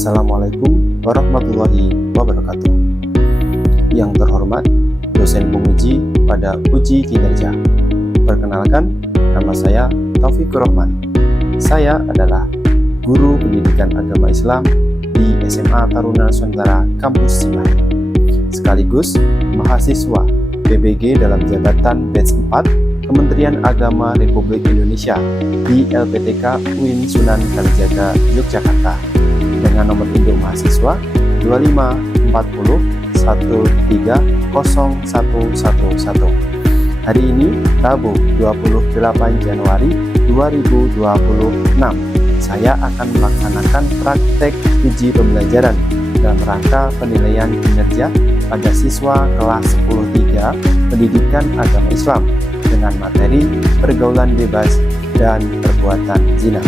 Assalamualaikum warahmatullahi wabarakatuh. Yang terhormat dosen penguji pada uji kinerja. Perkenalkan, nama saya Taufikur Rahman. Saya adalah guru pendidikan agama Islam di SMA Taruna Nusantara Kampus Cimahi, sekaligus mahasiswa PBG dalam jabatan batch 4 Kementerian Agama Republik Indonesia di LPTK UIN Sunan Kalijaga, Yogyakarta, dengan nomor induk mahasiswa 2540130111. Hari ini Rabu 28 Januari 2026, saya akan melaksanakan praktek uji pembelajaran dalam rangka penilaian kinerja pada siswa kelas 10-3 Pendidikan Agama Islam dengan materi pergaulan bebas dan perbuatan zina.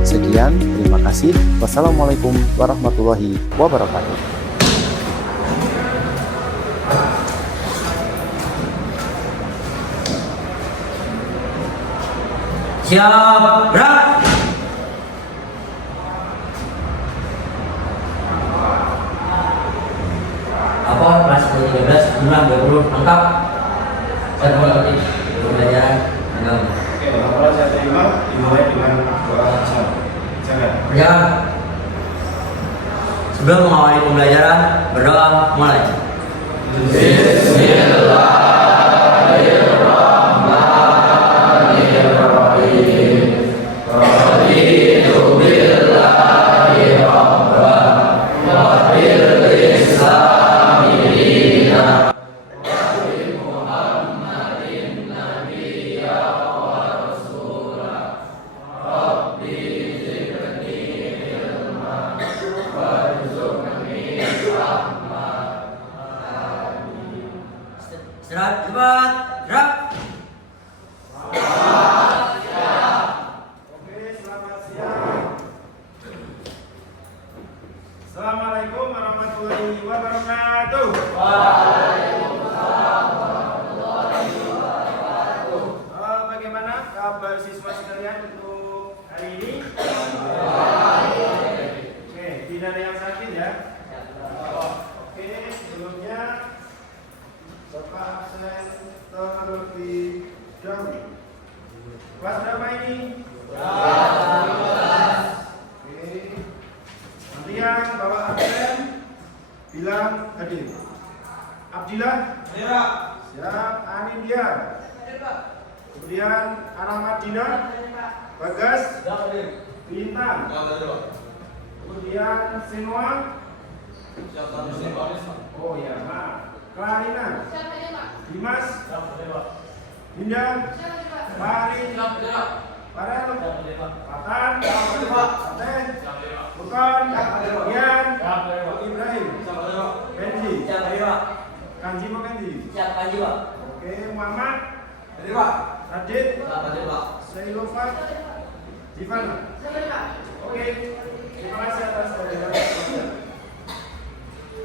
Sekian, terima kasih. Wassalamualaikum warahmatullahi wabarakatuh. Siap, gerak. Lapor kelas 13 jumlah 20 lengkap. Saya mulai pembelajaran agama. Oke, laporan saya terima dimulai dengan doa salam. Jangan. Berjalan. Sebelum mengawali pembelajaran, berdoa mulai. Istirahat, cepat, gerak. Oke, selamat siang. Assalamualaikum warahmatullahi wabarakatuh. Waalaikumsalam warahmatullahi wabarakatuh. Bagaimana kabar siswa sekalian untuk hari ini? Oke, tidak ada yang sakit ya? Oke, sebelumnya Bapak absen terlebih dahulu. Kelas berapa ini? Kelas 12. Oke. Nanti yang bawa absen bilang hadir. Abdillah? Hadir. Siap. Anindya? Hadir, Pak. Kemudian Anamadina? Bagas? Hadir. Bintang? Hadir. Kemudian Sinwa? Siap. Oh ya, maaf. Clarina, Dimas, Dinda, Mari, Farel, Patan, Paten, Bukan, Ian, Ibrahim, Benji, Kanji mau Kanji? Oke, Muhammad, Radit, Sailova, Jivana. Oke, terima kasih atas pembelajaran.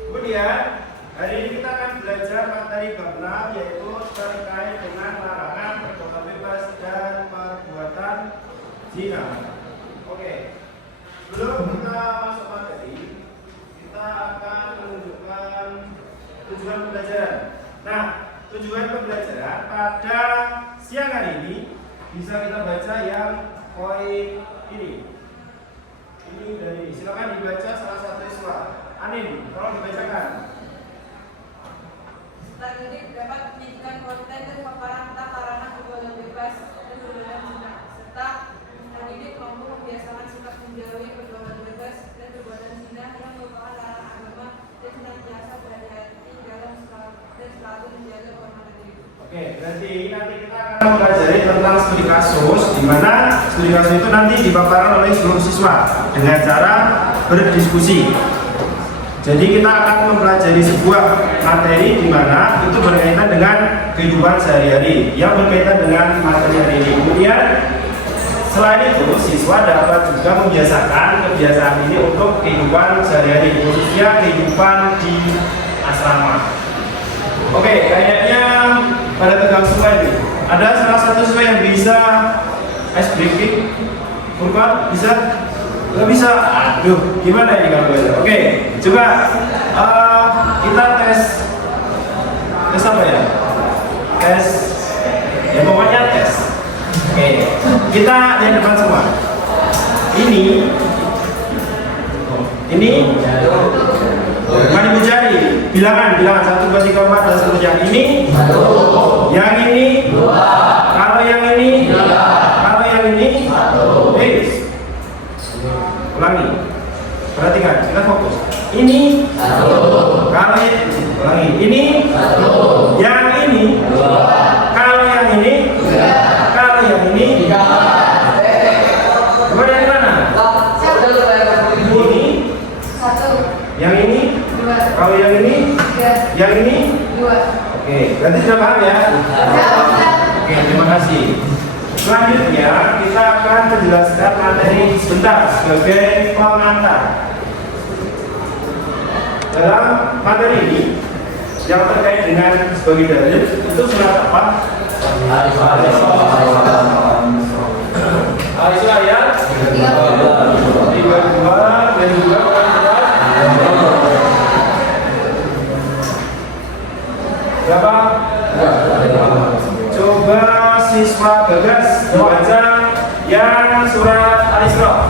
Kemudian hari ini kita akan belajar materi bab 6, yaitu terkait dengan larangan perbuatan bebas dan perbuatan zina. Oke, sebelum kita masuk materi, kita akan menunjukkan tujuan pembelajaran. Nah, tujuan pembelajaran pada siang hari ini bisa kita baca yang poin ini. Ini dari silakan dibaca salah satu siswa. Anin, tolong dibacakan. Setelah didik dapat menyajikan konten dan paparan tentang larangan pergaulan bebas dan perbuatan zina, serta mendidik mampu membiasakan sikap menjauhi pergaulan bebas dan perbuatan zina yang merupakan larangan agama dan senantiasa berhati-hati dalam selalu menjaga kehormatan diri. Oke, berarti nanti kita akan mempelajari tentang studi kasus, di mana studi kasus itu nanti dipaparkan oleh seluruh siswa dengan cara berdiskusi. Jadi kita akan mempelajari sebuah materi di mana itu berkaitan dengan kehidupan sehari-hari yang berkaitan dengan materi hari ini. Kemudian selain itu siswa dapat juga membiasakan kebiasaan ini untuk kehidupan sehari-hari, khususnya kehidupan di asrama. Oke, kayaknya pada tegang semua ini. Ada salah satu siswa yang bisa ice breaking? Furqan bisa? Nggak bisa. Aduh, gimana ini kalau belajar? Oke, coba kita tes apa ya? Tes, ya pokoknya tes. Oke, kita lihat depan semua. Ini bukan ibu jari, bilangan 1, 2, 3, 4 dan seterusnya. Ini, yang ini, kalau yang ini, kalau yang ini, ulangi, perhatikan, kita fokus. Ini, kalau ulangi, ini, yang ini, kalau yang ini, kalau yang ini, dua dari mana? Ini, yang ini, kalau yang ini, yang ini, oke, berarti sudah paham ya? Oke, terima kasih. Selanjutnya kita akan menjelaskan materi sebentar sebagai pengantar. Dalam materi ini yang terkait dengan sebagai dalil itu surat apa? Al-Isra ayat 32 dan juga berapa? Coba siswa Bagas membaca yang surat Al-Isra.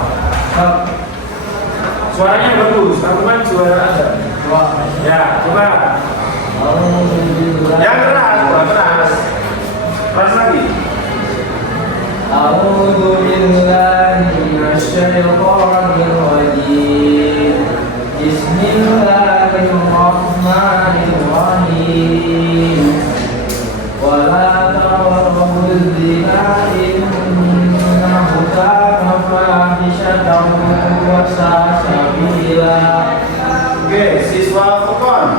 Suaranya bagus, aku kan suara ada. Ya, coba. Yang keras. Keras lagi. A'udzu billahi minasyaitonir rajim. Bismillahirrahmanirrahim. Wala taqrabuz zina innahu kana fahishatan wa sa'a sabila. Oke, siswa Fukon.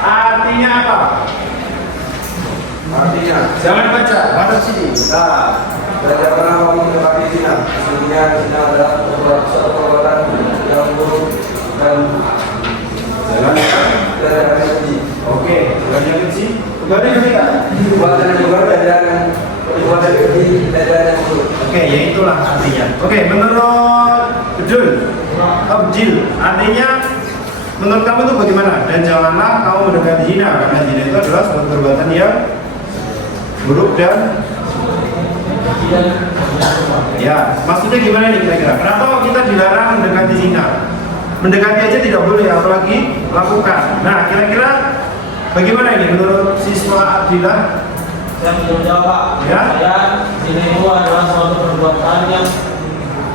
Artinya apa? Artinya, jangan baca, baca sini. Nah, Tidak pernah kamu mendekati zina. Sesungguhnya zina adalah suatu perbuatan yang buruk dan jangan. tidak ada keji. Oke, jangan yang keji. Kembali ke kita. Perbuatan yang buruk dan perbuatan keji tidak ada yang buruk. Oke, ya itulah artinya. Oke, menurut Abdil, artinya menurut kamu itu bagaimana? Dan janganlah kamu mendekati zina, karena zina itu adalah suatu perbuatan yang buruk dan ya, maksudnya gimana nih kira-kira? Kenapa kita dilarang mendekati zina? Mendekati aja tidak boleh, apalagi lakukan. Nah, kira-kira bagaimana ini menurut siswa Abdillah? Saya belum jawab, Pak. Ya? Saya zina itu adalah suatu perbuatan yang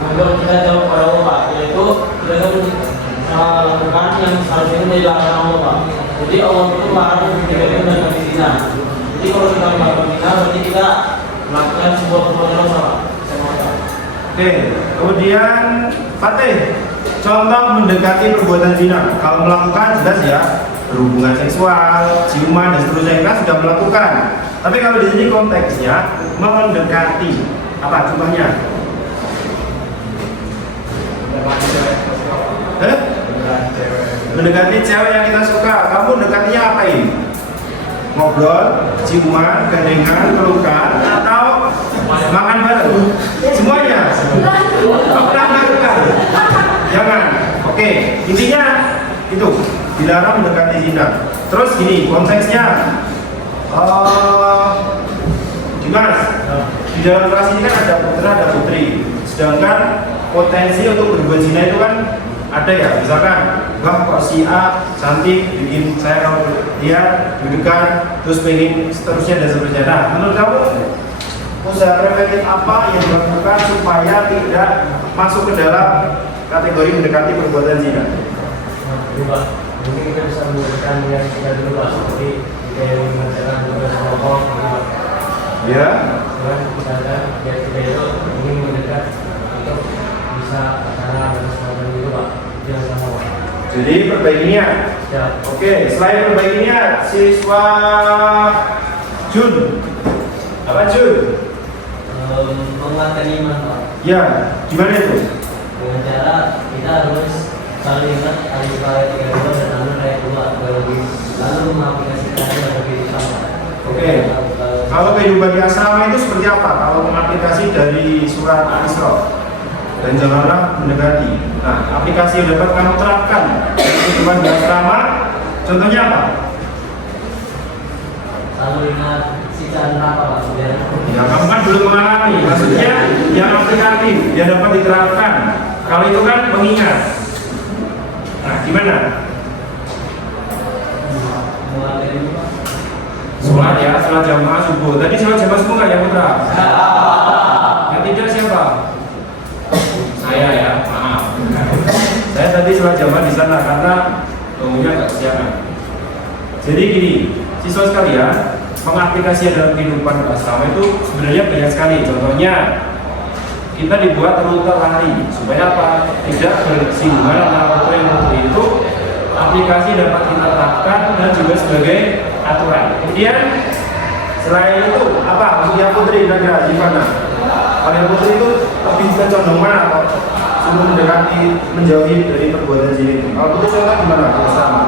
menurut kita jauh pada Allah, Pak. Yaitu kita lakukan yang seharusnya dilakukan Allah, Pak. Jadi Allah itu melarang kita mendekati zina. Jadi kalau kita melakukan zina, berarti kita melakukan sebuah perbuatan dosa, Pak. Oke, kemudian Fatih, contoh mendekati perbuatan zina. Kalau melakukan jelas ya, berhubungan seksual, ciuman dan seterusnya kita sudah melakukan. Tapi kalau di sini konteksnya mendekati, apa contohnya? Mendekati cewek yang kita suka. Kamu mendekatinya apain? Ngobrol, ciuman, gandengan, pelukan, atau makan bareng? Semuanya. Kamu pernah melakukan? Jangan. Oke, intinya itu dilarang mendekati zina. Terus gini, konteksnya Dimas, di dalam kelas ini kan ada putra, ada putri. Sedangkan potensi untuk berbuat zina itu kan ada ya, misalkan wah kok si A cantik bikin saya kalau dia deg-degan terus pengen seterusnya dan seterusnya. Nah, menurut kamu usaha preventif apa yang dilakukan supaya tidak masuk ke dalam kategori mendekati perbuatan zina? Mungkin kita bisa memberikan yang kita dulu, Pak, seperti kita mengerjakan tugas kelompok, Ya. dan misalnya kita itu ingin mendekat untuk bisa acara dan sebagainya itu, Pak. Yang sama, Pak. Jadi perbaikinya. Ya. Oke, selain perbaikinya, siswa Jun. Apa Jun? Menguatkan iman, Pak. Ya, gimana itu? Dengan cara kita harus saling ingat Al-Isra ayat 32 dan An-Nur ayat 2 lalu mengaplikasikannya pada kehidupan, Pak. Oke. Kalau kehidupan di asrama itu seperti apa? Kalau mengaplikasi dari surat Al-Isra? dan janganlah mendekati. Nah, aplikasi yang dapat kamu terapkan di kehidupan di asrama, contohnya apa? Selalu ingat sisaan apa Pak? Ya, kamu kan belum mengalami, maksudnya yang aplikatif, yang dapat diterapkan. Kalau itu kan mengingat. Nah, gimana? Sholat ya, sholat jamaah subuh. Tadi sholat jamaah subuh nggak ya Putra? Yang tidak siapa? Saya ya, maaf. Saya tadi sholat jamaah di sana karena bangunnya nggak kesiangan. Jadi gini, siswa sekalian, mengaplikasikan dalam kehidupan asrama itu sebenarnya banyak sekali. Contohnya, kita dibuat rute lari supaya apa? Tidak bersinggungan antara rute yang rute itu. Aplikasi dapat kita terapkan dan juga sebagai aturan. Kemudian selain itu apa? Usia Putri kira-kira gimana? Kalau Putri itu lebih condong mana? Atau suruh mendekati, menjauhi dari perbuatan zina itu? Kalau Putri contoh gimana? Bersama.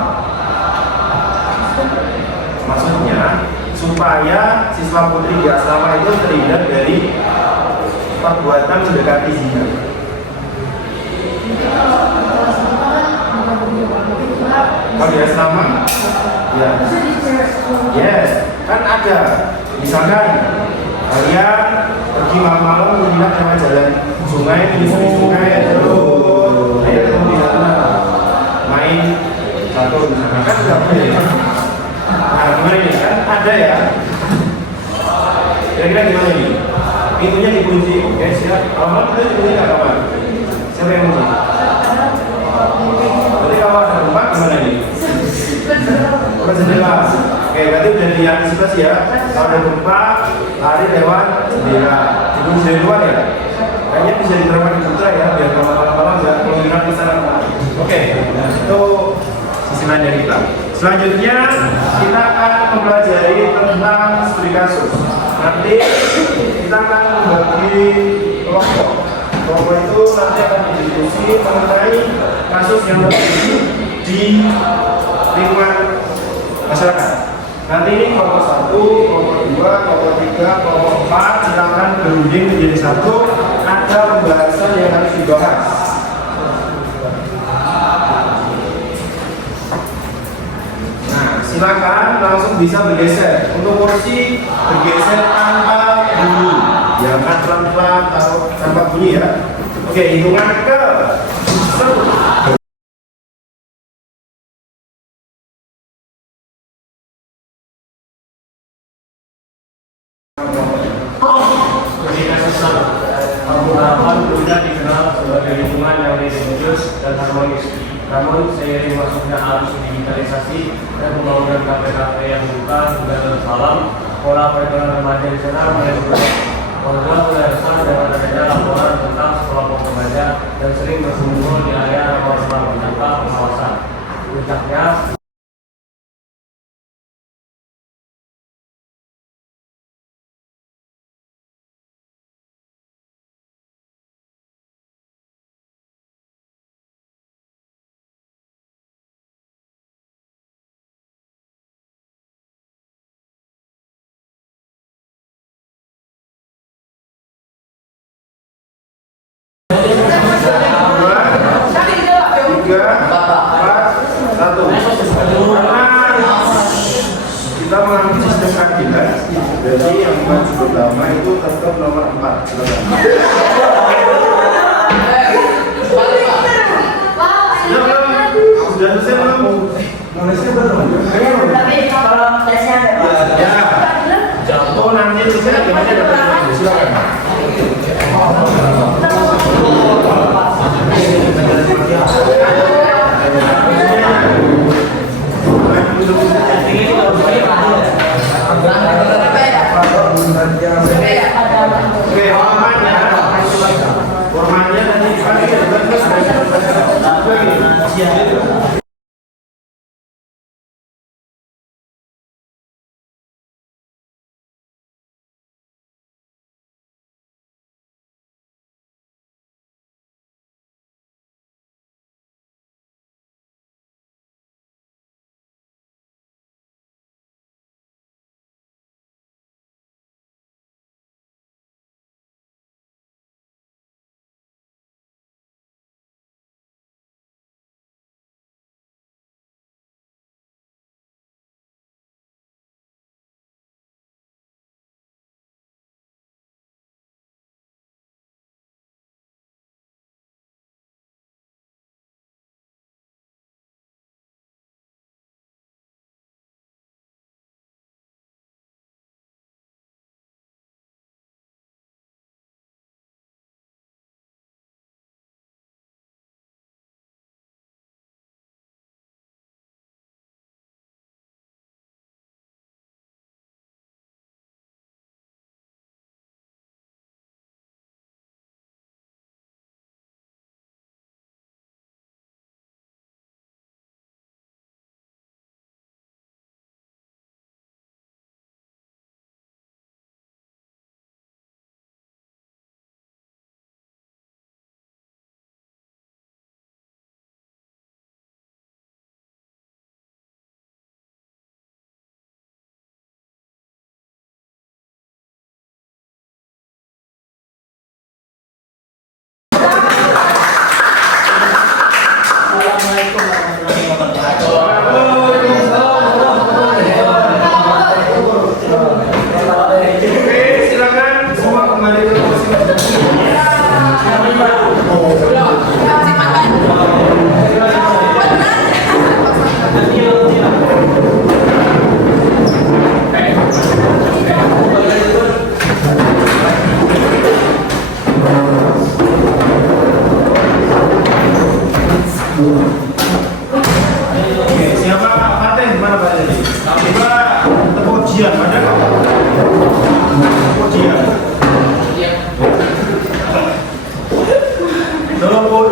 Maksudnya supaya siswa putri di asrama itu terhindar dari perbuatan mendekati zina. Kalau di asrama, ya, yes, kan ada. Misalkan kalian pergi malam-malam menginap dengan jalan sungai, menyusuri sungai, terus ayo ketemu di sana, main catur, misalkan kan sudah boleh. Nah, gimana ini kan ada ya? Kira-kira gimana ini? Pintunya dikunci, oke siap. Kalau malam itu dikunci nggak kapan? Siapa yang kunci? Berarti kalau ada tempat gimana ini? Bukan jendela. Oke, berarti udah diantisipasi ya. Kalau ada gempa, lari lewat jendela. Dikunci dari luar ya. Kayaknya bisa diterapkan di Putra ya, biar kalau malam-malam nggak keluyuran ke sana. Oke, itu sisi lain dari kita. Selanjutnya kita akan mempelajari tentang studi kasus. Nanti kita akan membagi kelompok. Kelompok itu nanti akan didiskusi mengenai kasus yang terjadi di lingkungan masyarakat. Nanti ini kelompok 1, kelompok 2, kelompok 3, kelompok 4 silakan berunding menjadi satu. Ada pembahasan yang harus dibahas. Silakan langsung bisa bergeser. Untuk kursi bergeser tanpa bunyi. Ya kan pelan-pelan atau tanpa bunyi ya. Oke, hitungan ke 1. Pembukaan sudah dikenal sebagai lingkungan yang religius dan harmonis. Namun seiring masuknya arus digitalisasi dan pembangunan kafe-kafe yang buka juga tersalam, pola perekonomian remaja di sana mulai berubah. Warga mulai resah dengan adanya laporan tentang sekelompok remaja dan sering berkumpul di area rumah-rumah tanpa pengawasan. Puncaknya kita mengambil sistem kandidat, jadi yang maju pertama itu tetap nomor 4. Sudah selesai belum? Nulisnya belum? Tapi kalau tesnya ada Ya. Oh nanti selesai gimana?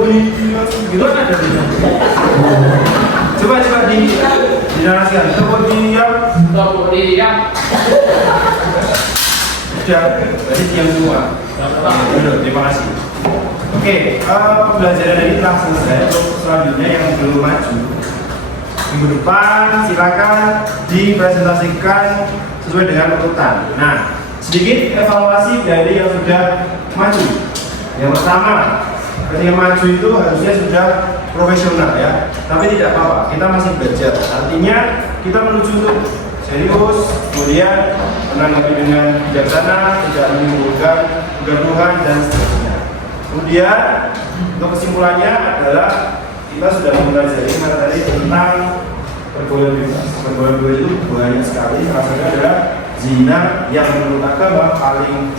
kemudian gitu kan ada di coba dinarasikan kemudian sudah berarti diam semua. Terima kasih. Oke, pembelajaran ini telah selesai. Untuk selanjutnya yang belum maju minggu depan silakan dipresentasikan sesuai dengan urutan. Nah, sedikit evaluasi dari yang sudah maju. Yang pertama, ketika maju itu harusnya sudah profesional ya, tapi tidak apa-apa, kita masih belajar. Artinya kita menuju untuk serius, kemudian menanggapi dengan bijaksana, tidak menimbulkan kegaduhan dan seterusnya. Kemudian untuk kesimpulannya adalah kita sudah mempelajari materi tentang pergaulan bebas. Pergaulan bebas itu banyak sekali, salah satunya adalah zina yang menurut agama paling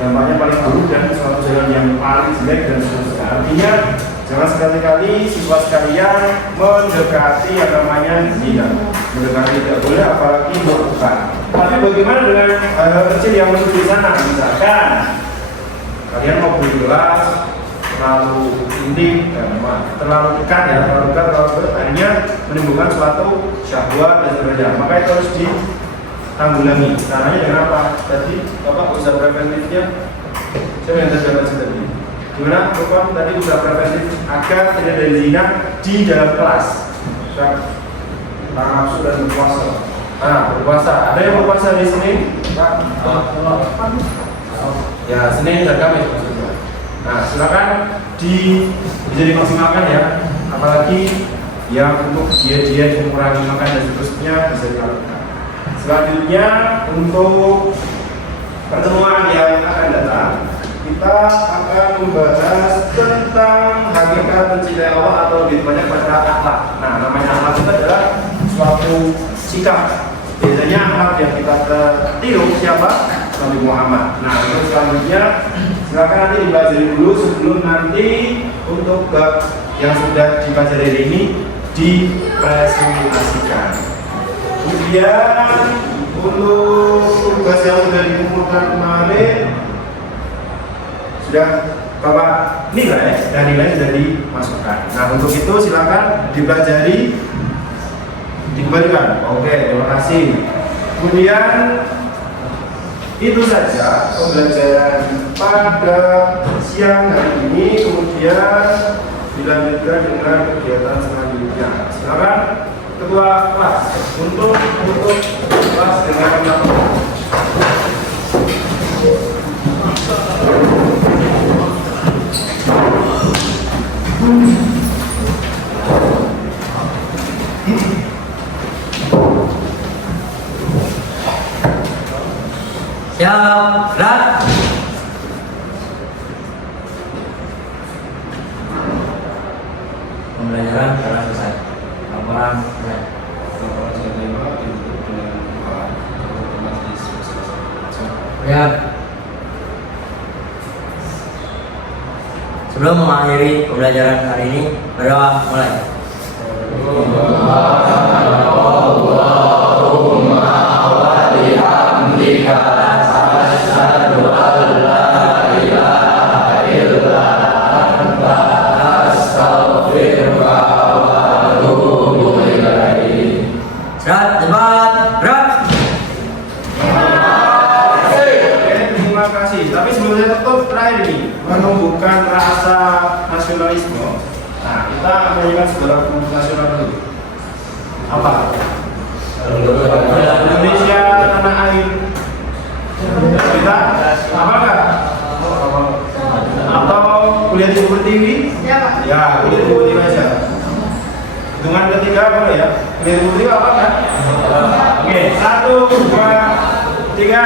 dampaknya paling buruk dan suatu jalan yang paling jelek dan seterusnya. Artinya jangan sekali-kali siswa sekalian mendekati yang namanya zina. Mendekati tidak boleh, apalagi melakukan. Tapi bagaimana dengan hal kecil yang menuju di sana? Misalkan kalian mau beli gelas terlalu intim dan terlalu dekat ya, terlalu dekat, akhirnya menimbulkan suatu syahwat dan sebagainya. Maka itu harus ditanggulangi. Caranya dengan apa? Tadi Bapak usaha preventifnya, saya yang terdapat tadi. Gimana Bapak tadi usaha preventif agar tidak ada zina di dalam kelas? Nafsu dan berpuasa. Berpuasa. Ada yang berpuasa di sini? Ya, Senin dan Kamis maksudnya. Nah, silakan bisa dimaksimalkan ya. Apalagi yang untuk diet mengurangi makan dan seterusnya bisa dilakukan. Selanjutnya untuk pertemuan yang akan datang, kita akan membahas tentang hakikat mencintai Allah atau lebih banyak pada akhlak. Nah, namanya akhlak itu adalah suatu sikap. Biasanya akhlak yang kita tiru siapa? Nabi Muhammad. Nah, untuk selanjutnya silakan nanti dipelajari dulu sebelum nanti untuk bab yang sudah dipelajari ini dipresentasikan. Kemudian untuk tugas yang sudah dikumpulkan kemarin sudah Bapak nilai dan nilai sudah dimasukkan. Nah, untuk itu silakan dipelajari, dikembalikan. Oke, terima kasih. Kemudian itu saja pembelajaran pada siang hari ini, kemudian dilanjutkan dengan kegiatan selanjutnya. Silakan ketua kelas untuk kelas dengan nama. Siap, gerak. Pembelajaran telah selesai. Laporan mulai. Ya. Sebelum mengakhiri pembelajaran hari ini, berdoa mulai. Tapi sebelum saya tutup, terakhir ini menumbuhkan rasa nasionalisme. Nah, kita menyanyikan sebuah lagu nasional dulu. Apa? Indonesia tanah air. Kita apa enggak? Atau kuliah di Pertiwi? Ya, kuliah di Pertiwi aja. Hitungan ketiga boleh ya? Kuliah di Pertiwi apa enggak? Oke, 1, 2, 3.